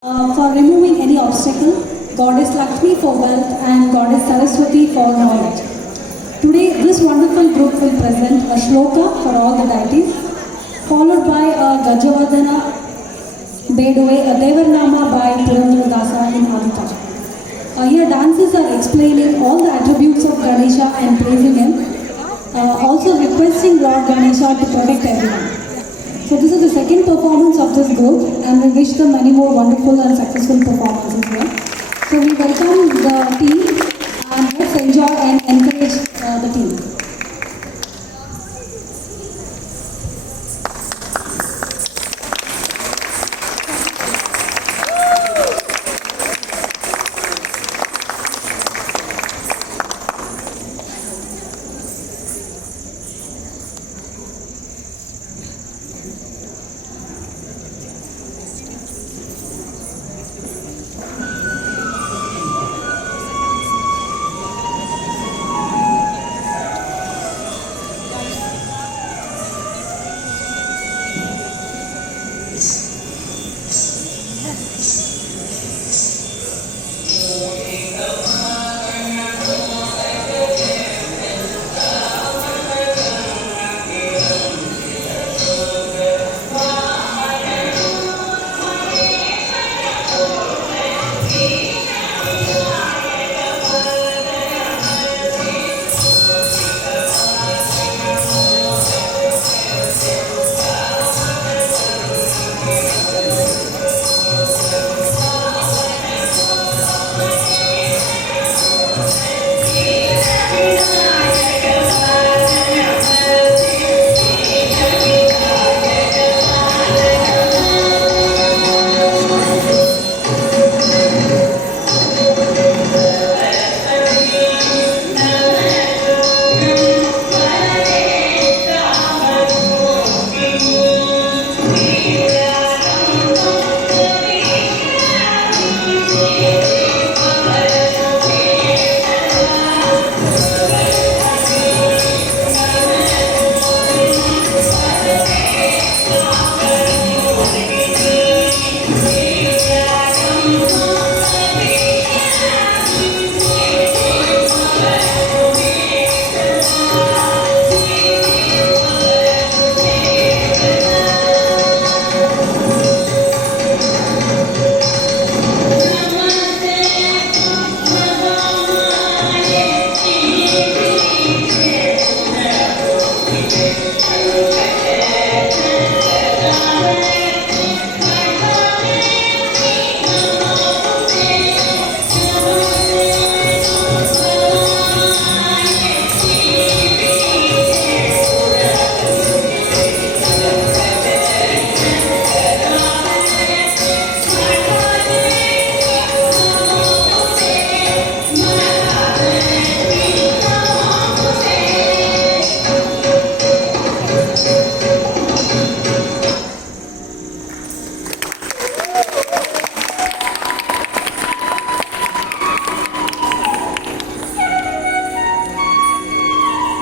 For removing any obstacle, Goddess Lakshmi for wealth and Goddess Saraswati for knowledge. Today, this wonderful group will present a shloka for all the deities, followed by a Gajavardhana Bedway, a Devarnama by Purandara in Adita. Here, dancers are explaining all the attributes of Ganesha and praising him, also requesting Lord Ganesha to protect everyone. So this is the second performance of this group, and we wish them many more wonderful and successful performances here. So we welcome the team and let's enjoy and encourage the team.